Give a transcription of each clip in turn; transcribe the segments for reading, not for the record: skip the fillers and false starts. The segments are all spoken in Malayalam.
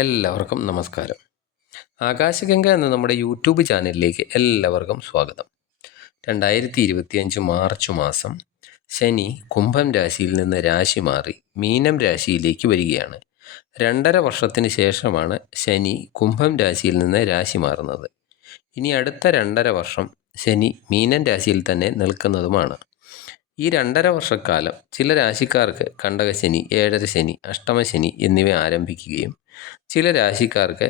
എല്ലാവർക്കും നമസ്കാരം. ആകാശഗംഗ എന്ന നമ്മുടെ യൂട്യൂബ് ചാനലിലേക്ക് എല്ലാവർക്കും സ്വാഗതം. 2025 മാർച്ച് മാസം ശനി കുംഭം രാശിയിൽ നിന്ന് രാശി മാറി മീനം രാശിയിലേക്ക് വരികയാണ്. 2.5 വർഷത്തിന് ശേഷമാണ് ശനി കുംഭം രാശിയിൽ നിന്ന് രാശി മാറുന്നത്. ഇനി അടുത്ത 2.5 വർഷം ശനി മീനൻ രാശിയിൽ തന്നെ നിൽക്കുന്നതുമാണ്. ഈ 2.5 വർഷക്കാലം ചില രാശിക്കാർക്ക് കണ്ടകശനി, ഏഴരശനി, അഷ്ടമശനി എന്നിവ ആരംഭിക്കുകയും ചില രാശിക്കാർക്ക്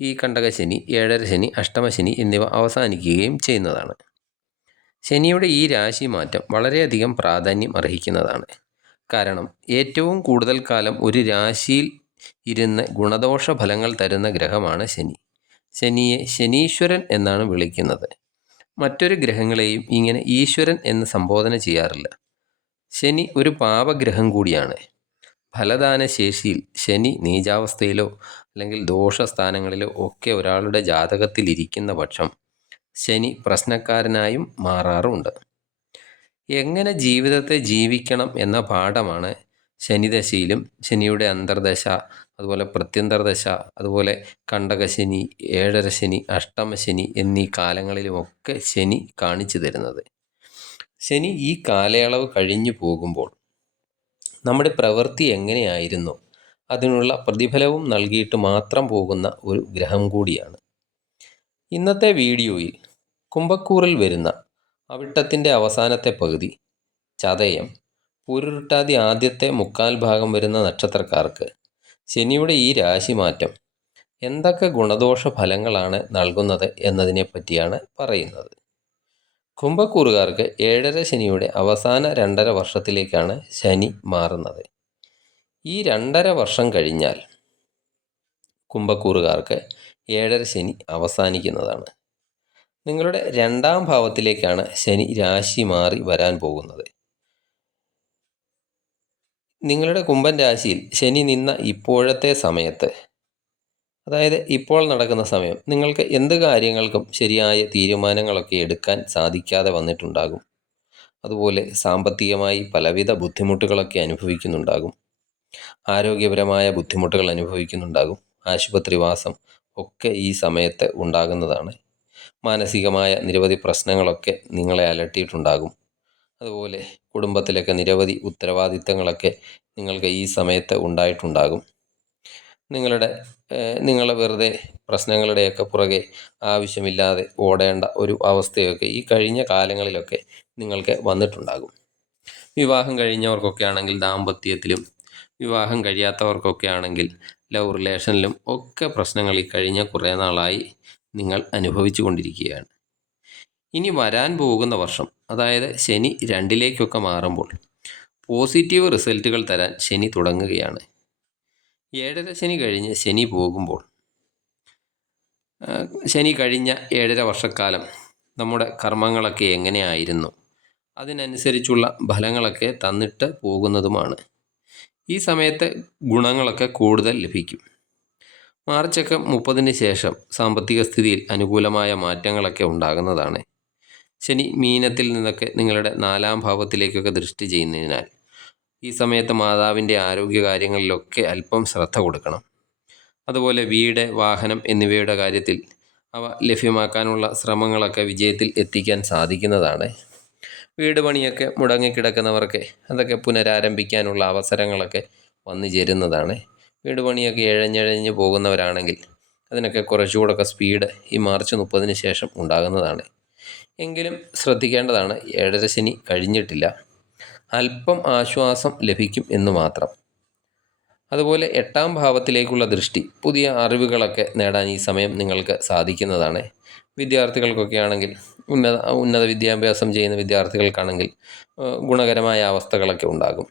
ഈ കണ്ടകശനി, ഏഴരശനി, അഷ്ടമശനി എന്നിവ അവസാനിക്കുകയും ചെയ്യുന്നതാണ്. ശനിയുടെ ഈ രാശി മാറ്റം വളരെയധികം പ്രാധാന്യം അർഹിക്കുന്നതാണ്. കാരണം ഏറ്റവും കൂടുതൽ കാലം ഒരു രാശിയിൽ ഇരുന്ന് ഗുണദോഷ ഫലങ്ങൾ തരുന്ന ഗ്രഹമാണ് ശനി. ശനിയെ ശനീശ്വരൻ എന്നാണ് വിളിക്കുന്നത്. മറ്റൊരു ഗ്രഹങ്ങളെയും ഇങ്ങനെ ഈശ്വരൻ എന്ന് സംബോധന ചെയ്യാറില്ല. ശനി ഒരു പാപഗ്രഹം കൂടിയാണ്. ഫലദാന ശേഷിയിൽ ശനി നീചാവസ്ഥയിലോ അല്ലെങ്കിൽ ദോഷസ്ഥാനങ്ങളിലോ ഒക്കെ ഒരാളുടെ ജാതകത്തിൽ ഇരിക്കുന്ന പക്ഷം ശനി പ്രശ്നക്കാരനായും മാറാറുണ്ട്. എങ്ങനെ ജീവിതത്തെ ജീവിക്കണം എന്ന പാഠമാണ് ശനിദശയിലും ശനിയുടെ അന്തർദശ, അതുപോലെ പ്രത്യന്തർദശ, അതുപോലെ കണ്ടകശനി, ഏഴരശനി, അഷ്ടമശനി എന്നീ കാലങ്ങളിലുമൊക്കെ ശനി കാണിച്ചു തരുന്നത്. ശനി ഈ കാലയളവ് കഴിഞ്ഞു പോകുമ്പോൾ നമ്മുടെ പ്രവൃത്തി എങ്ങനെയായിരുന്നു അതിനുള്ള പ്രതിഫലവും നൽകിയിട്ട് മാത്രം പോകുന്ന ഒരു ഗ്രഹം കൂടിയാണ്. ഇന്നത്തെ വീഡിയോയിൽ കുംഭക്കൂറിൽ വരുന്ന അവിട്ടത്തിൻ്റെ അവസാനത്തെ പകുതി, ചതയം, പൂരുരുട്ടാതി ആദ്യത്തെ 1/4 ഭാഗം വരുന്ന നക്ഷത്രക്കാർക്ക് ശനിയുടെ ഈ രാശിമാറ്റം എന്തൊക്കെ ഗുണദോഷ ഫലങ്ങളാണ് നൽകുന്നത് എന്നതിനെ പറ്റിയാണ് പറയുന്നത്. കുംഭക്കൂറുകാർക്ക് ഏഴര ശനിയുടെ അവസാന 2.5 വർഷത്തിലേക്കാണ് ശനി മാറുന്നത്. ഈ 2.5 വർഷം കഴിഞ്ഞാൽ കുംഭക്കൂറുകാർക്ക് ഏഴര ശനി അവസാനിക്കുന്നതാണ്. നിങ്ങളുടെ 2ാം ഭാവത്തിലേക്കാണ് ശനി രാശി മാറി വരാൻ പോകുന്നത്. നിങ്ങളുടെ കുംഭൻ രാശിയിൽ ശനി നിന്ന ഇപ്പോഴത്തെ സമയത്ത്, അതായത് ഇപ്പോൾ നടക്കുന്ന സമയം, നിങ്ങൾക്ക് എന്ത് കാര്യങ്ങൾക്കും ശരിയായ തീരുമാനങ്ങളൊക്കെ എടുക്കാൻ സാധിക്കാതെ വന്നിട്ടുണ്ടാകും. അതുപോലെ സാമ്പത്തികമായി പലവിധ ബുദ്ധിമുട്ടുകളൊക്കെ അനുഭവിക്കുന്നുണ്ടാകും. ആരോഗ്യപരമായ ബുദ്ധിമുട്ടുകൾ അനുഭവിക്കുന്നുണ്ടാകും. ആശുപത്രിവാസം ഒക്കെ ഈ സമയത്ത് ഉണ്ടാകുന്നതാണ്. മാനസികമായ നിരവധി പ്രശ്നങ്ങളൊക്കെ നിങ്ങളെ അലട്ടിയിട്ടുണ്ടാകും. അതുപോലെ കുടുംബത്തിലൊക്കെ നിരവധി ഉത്തരവാദിത്തങ്ങളൊക്കെ നിങ്ങൾക്ക് ഈ സമയത്ത് ഉണ്ടായിട്ടുണ്ടാകും. നിങ്ങൾ വെറുതെ പ്രശ്നങ്ങളുടെയൊക്കെ പുറകെ ആവശ്യമില്ലാതെ ഓടേണ്ട ഒരു അവസ്ഥയൊക്കെ ഈ കഴിഞ്ഞ കാലങ്ങളിലൊക്കെ നിങ്ങൾക്ക് വന്നിട്ടുണ്ടാകും. വിവാഹം കഴിഞ്ഞവർക്കൊക്കെ ആണെങ്കിൽ ദാമ്പത്യത്തിലും, വിവാഹം കഴിയാത്തവർക്കൊക്കെ ആണെങ്കിൽ ലവ് റിലേഷനിലും ഒക്കെ പ്രശ്നങ്ങൾ ഈ കഴിഞ്ഞ കുറേ നാളായി നിങ്ങൾ അനുഭവിച്ചു കൊണ്ടിരിക്കുകയാണ്. ഇനി വരാൻ പോകുന്ന വർഷം, അതായത് ശനി 2ലേക്കൊക്കെ മാറുമ്പോൾ പോസിറ്റീവ് റിസൾട്ടുകൾ തരാൻ ശനി തുടങ്ങുകയാണ്. ഏഴര ശനി കഴിഞ്ഞ് ശനി പോകുമ്പോൾ, ശനി കഴിഞ്ഞ 7.5 വർഷക്കാലം നമ്മുടെ കർമ്മങ്ങളൊക്കെ എങ്ങനെയായിരുന്നു അതിനനുസരിച്ചുള്ള ഫലങ്ങളൊക്കെ തന്നിട്ട് പോകുന്നതുമാണ്. ഈ സമയത്ത് ഗുണങ്ങളൊക്കെ കൂടുതൽ ലഭിക്കും. മാർച്ചൊക്കെ 30-ന് ശേഷം സാമ്പത്തിക സ്ഥിതിയിൽ അനുകൂലമായ മാറ്റങ്ങളൊക്കെ ഉണ്ടാകുന്നതാണ്. ശനി മീനത്തിൽ നിന്നൊക്കെ നിങ്ങളുടെ 4ാം ഭാവത്തിലേക്കൊക്കെ ദൃഷ്ടി ചെയ്യുന്നതിനാൽ ഈ സമയത്ത് മാതാവിൻ്റെ ആരോഗ്യകാര്യങ്ങളിലൊക്കെ അല്പം ശ്രദ്ധ കൊടുക്കണം. അതുപോലെ വീട്, വാഹനം എന്നിവയുടെ കാര്യത്തിൽ അവ ലഭ്യമാക്കാനുള്ള ശ്രമങ്ങളൊക്കെ വിജയത്തിൽ എത്തിക്കാൻ സാധിക്കുന്നതാണ്. വീട് പണിയൊക്കെ മുടങ്ങിക്കിടക്കുന്നവർക്ക് അതൊക്കെ പുനരാരംഭിക്കാനുള്ള അവസരങ്ങളൊക്കെ വന്നു ചേരുന്നതാണ്. വീട് പണിയൊക്കെ ഇഴഞ്ഞിഴഞ്ഞ് പോകുന്നവരാണെങ്കിൽ അതിനൊക്കെ കുറച്ചുകൂടൊക്കെ സ്പീഡ് ഈ മാർച്ച് 30-ന് ശേഷം ഉണ്ടാകുന്നതാണ്. എങ്കിലും ശ്രദ്ധിക്കേണ്ടതാണ്, ഏഴര ശനി കഴിഞ്ഞിട്ടില്ല. അല്പം ആശ്വാസം ലഭിക്കും എന്ന് മാത്രം. അതുപോലെ 8ാം ഭാവത്തിലേക്കുള്ള ദൃഷ്ടി, പുതിയ അറിവുകളൊക്കെ നേടാൻ ഈ സമയം നിങ്ങൾക്ക് സാധിക്കുന്നതാണ്. വിദ്യാർത്ഥികൾക്കൊക്കെ ആണെങ്കിൽ, ഉന്നത വിദ്യാഭ്യാസം ചെയ്യുന്ന വിദ്യാർത്ഥികൾക്കാണെങ്കിൽ ഗുണകരമായ അവസ്ഥകളൊക്കെ ഉണ്ടാകും.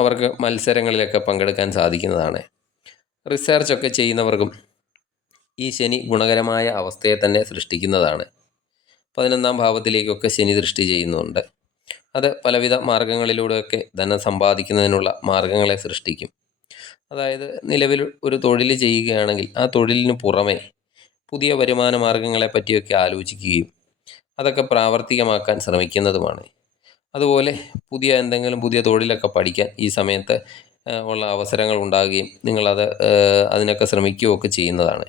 അവർക്ക് മത്സരങ്ങളിലൊക്കെ പങ്കെടുക്കാൻ സാധിക്കുന്നതാണ്. റിസർച്ചൊക്കെ ചെയ്യുന്നവർക്കും ഈ ശനി ഗുണകരമായ അവസ്ഥയെ തന്നെ സൃഷ്ടിക്കുന്നതാണ്. 11ാം ഭാവത്തിലേക്കൊക്കെ ശനി ദൃഷ്ടി ചെയ്യുന്നുണ്ട്. അത് പലവിധ മാർഗങ്ങളിലൂടെയൊക്കെ ധനം സമ്പാദിക്കുന്നതിനുള്ള മാർഗങ്ങളെ സൃഷ്ടിക്കും. അതായത് നിലവിൽ ഒരു തൊഴിൽ ചെയ്യുകയാണെങ്കിൽ ആ തൊഴിലിന് പുറമെ പുതിയ വരുമാന മാർഗങ്ങളെ പറ്റിയൊക്കെ ആലോചിക്കുകയും അതൊക്കെ പ്രാവർത്തികമാക്കാൻ ശ്രമിക്കുന്നതുമാണ്. അതുപോലെ പുതിയ തൊഴിലൊക്കെ പഠിക്കാൻ ഈ സമയത്ത് ഉള്ള അവസരങ്ങൾ ഉണ്ടാകുകയും നിങ്ങളത് അതിനൊക്കെ ശ്രമിക്കുകയൊക്കെ ചെയ്യുന്നതാണ്.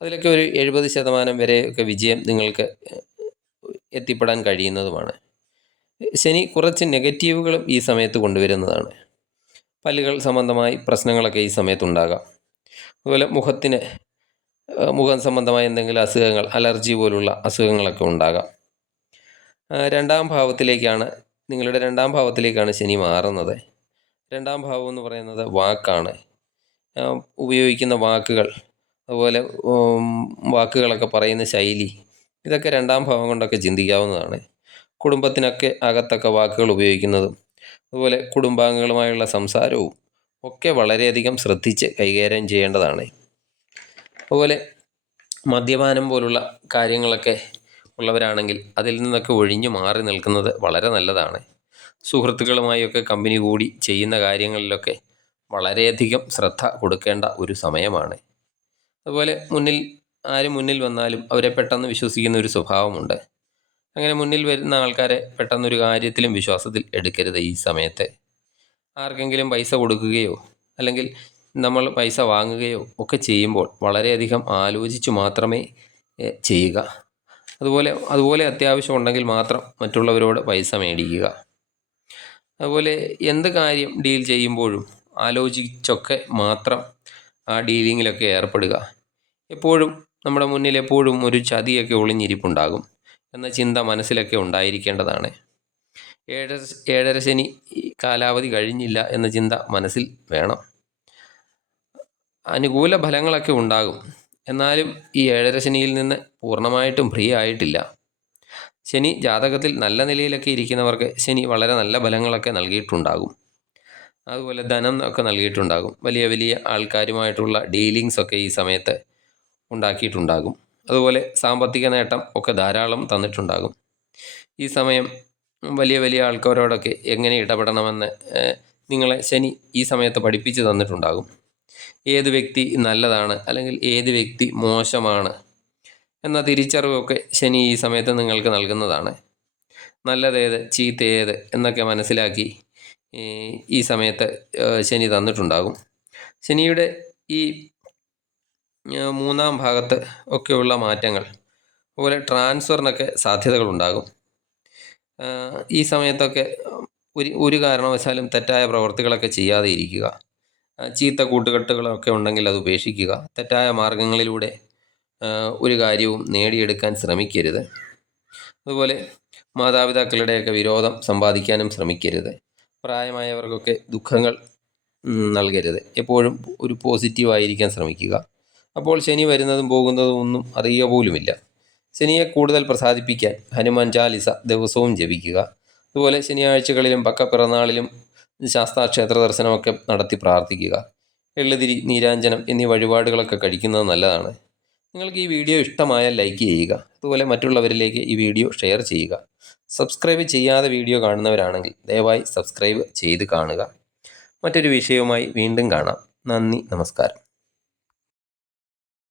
അതിലൊക്കെ ഒരു 70% വരെയൊക്കെ വിജയം നിങ്ങൾക്ക് എത്തിപ്പെടാൻ കഴിയുന്നതുമാണ്. ശനി കുറച്ച് നെഗറ്റീവുകളും ഈ സമയത്ത് കൊണ്ടുവരുന്നതാണ്. പല്ലുകൾ സംബന്ധമായി പ്രശ്നങ്ങളൊക്കെ ഈ സമയത്തുണ്ടാകാം. അതുപോലെ മുഖം സംബന്ധമായ എന്തെങ്കിലും അസുഖങ്ങൾ, അലർജി പോലുള്ള അസുഖങ്ങളൊക്കെ ഉണ്ടാകാം. നിങ്ങളുടെ രണ്ടാം ഭാവത്തിലേക്കാണ് ശനി മാറുന്നത്. രണ്ടാം ഭാവം എന്ന് പറയുന്നത് വാക്കാണ്. ഉപയോഗിക്കുന്ന വാക്കുകൾ, അതുപോലെ വാക്കുകളൊക്കെ പറയുന്ന ശൈലി, ഇതൊക്കെ രണ്ടാം ഭാവം കൊണ്ടൊക്കെ ചിന്തിക്കാവുന്നതാണ്. കുടുംബത്തിനൊക്കെ അകത്തൊക്കെ വാക്കുകൾ ഉപയോഗിക്കുന്നതും അതുപോലെ കുടുംബാംഗങ്ങളുമായുള്ള സംസാരവും ഒക്കെ വളരെയധികം ശ്രദ്ധിച്ച് കൈകാര്യം ചെയ്യേണ്ടതാണ്. അതുപോലെ മദ്യപാനം പോലുള്ള കാര്യങ്ങളൊക്കെ ഉള്ളവരാണെങ്കിൽ അതിൽ നിന്നൊക്കെ ഒഴിഞ്ഞു മാറി നിൽക്കുന്നത് വളരെ നല്ലതാണ്. സുഹൃത്തുക്കളുമായൊക്കെ കമ്പനി കൂടി ചെയ്യുന്ന കാര്യങ്ങളിലൊക്കെ വളരെയധികം ശ്രദ്ധ കൊടുക്കേണ്ട ഒരു സമയമാണ്. അതുപോലെ ആര് മുന്നിൽ വന്നാലും അവരെ പെട്ടെന്ന് വിശ്വസിക്കുന്ന ഒരു സ്വഭാവമുണ്ട്. അങ്ങനെ മുന്നിൽ വരുന്ന ആൾക്കാരെ പെട്ടെന്നൊരു കാര്യത്തിലും വിശ്വാസത്തിൽ എടുക്കരുത്. ഈ സമയത്ത് ആർക്കെങ്കിലും പൈസ കൊടുക്കുകയോ അല്ലെങ്കിൽ നമ്മൾ പൈസ വാങ്ങുകയോ ഒക്കെ ചെയ്യുമ്പോൾ വളരെയധികം ആലോചിച്ച് മാത്രമേ ചെയ്യുക. അതുപോലെ അത്യാവശ്യം ഉണ്ടെങ്കിൽ മാത്രം മറ്റുള്ളവരോട് പൈസ മേടിക്കുക. അതുപോലെ എന്ത് കാര്യം ഡീൽ ചെയ്യുമ്പോഴും ആലോചിച്ചൊക്കെ മാത്രം ആ ഡീലിങ്ങിലൊക്കെ ഏർപ്പെടുക. എപ്പോഴും നമ്മുടെ മുന്നിൽ എപ്പോഴും ഒരു ചതിയൊക്കെ ഒളിഞ്ഞിരിപ്പുണ്ടാകും എന്ന ചിന്ത മനസ്സിലൊക്കെ ഉണ്ടായിരിക്കേണ്ടതാണ്. ഏഴര ശനി കാലാവധി കഴിഞ്ഞില്ല എന്ന ചിന്ത മനസ്സിൽ വേണം. അനുകൂല ഫലങ്ങളൊക്കെ ഉണ്ടാകും. എന്നാലും ഈ ഏഴര ശനിയിൽ നിന്ന് പൂർണ്ണമായിട്ടും ഫ്രീ ആയിട്ടില്ല. ശനി ജാതകത്തിൽ നല്ല നിലയിലൊക്കെ ഇരിക്കുന്നവർക്ക് ശനി വളരെ നല്ല ഫലങ്ങളൊക്കെ നൽകിയിട്ടുണ്ടാകും. അതുപോലെ ധനം ഒക്കെ നൽകിയിട്ടുണ്ടാകും. വലിയ വലിയ ആൾക്കാരുമായിട്ടുള്ള ഡീലിങ്സ് ഒക്കെ ഈ സമയത്ത് ഉണ്ടാക്കിയിട്ടുണ്ടാകും. അതുപോലെ സാമ്പത്തിക നേട്ടം ഒക്കെ ധാരാളം തന്നിട്ടുണ്ടാകും. ഈ സമയം വലിയ വലിയ ആൾക്കാരോടൊക്കെ എങ്ങനെ ഇടപെടണമെന്ന് നിങ്ങളെ ശനി ഈ സമയത്ത് പഠിപ്പിച്ച് തന്നിട്ടുണ്ടാകും. ഏത് വ്യക്തി നല്ലതാണ് അല്ലെങ്കിൽ ഏത് വ്യക്തി മോശമാണ് എന്ന തിരിച്ചറിവൊക്കെ ശനി ഈ സമയത്ത് നിങ്ങൾക്ക് നൽകുന്നതാണ്. നല്ലതേത് ചീത്തയേത് എന്നൊക്കെ മനസ്സിലാക്കി ഈ സമയത്ത് ശനി തന്നിട്ടുണ്ടാകും. ശനിയുടെ ഈ മൂന്നാം ഭാഗത്ത് ഒക്കെയുള്ള മാറ്റങ്ങൾ, അതുപോലെ ട്രാൻസ്ഫറിനൊക്കെ സാധ്യതകളുണ്ടാകും. ഈ സമയത്തൊക്കെ ഒരു കാരണവശാലും തെറ്റായ പ്രവർത്തികളൊക്കെ ചെയ്യാതെ ഇരിക്കുക. ചീത്ത കൂട്ടുകെട്ടുകളൊക്കെ ഉണ്ടെങ്കിൽ അത് ഉപേക്ഷിക്കുക. തെറ്റായ മാർഗങ്ങളിലൂടെ ഒരു കാര്യവും നേടിയെടുക്കാൻ ശ്രമിക്കരുത്. അതുപോലെ മാതാപിതാക്കളുടെയൊക്കെ വിരോധം സമ്പാദിക്കാനും ശ്രമിക്കരുത്. പ്രായമായവർക്കൊക്കെ ദുഃഖങ്ങൾ നൽകരുത്. എപ്പോഴും ഒരു പോസിറ്റീവായിരിക്കാൻ ശ്രമിക്കുക. അപ്പോൾ ശനി വരുന്നതും പോകുന്നതും ഒന്നും അറിയുക പോലുമില്ല. ശനിയെ കൂടുതൽ പ്രസാദിപ്പിക്കാൻ ഹനുമാൻ ചാലിസ ദിവസവും ജപിക്കുക. അതുപോലെ ശനിയാഴ്ചകളിലും പിറന്നാളിലും ശാസ്താക്ഷേത്ര ദർശനമൊക്കെ നടത്തി പ്രാർത്ഥിക്കുക. എള്ളുതിരി, നീരാഞ്ജനം എന്നീ വഴിപാടുകളൊക്കെ കഴിക്കുന്നത് നല്ലതാണ്. നിങ്ങൾക്ക് ഈ വീഡിയോ ഇഷ്ടമായാൽ ലൈക്ക് ചെയ്യുക. അതുപോലെ മറ്റുള്ളവരിലേക്ക് ഈ വീഡിയോ ഷെയർ ചെയ്യുക. സബ്സ്ക്രൈബ് ചെയ്യാതെ വീഡിയോ കാണുന്നവരാണെങ്കിൽ ദയവായി സബ്സ്ക്രൈബ് ചെയ്ത് കാണുക. മറ്റൊരു വിഷയവുമായി വീണ്ടും കാണാം. നന്ദി, നമസ്കാരം.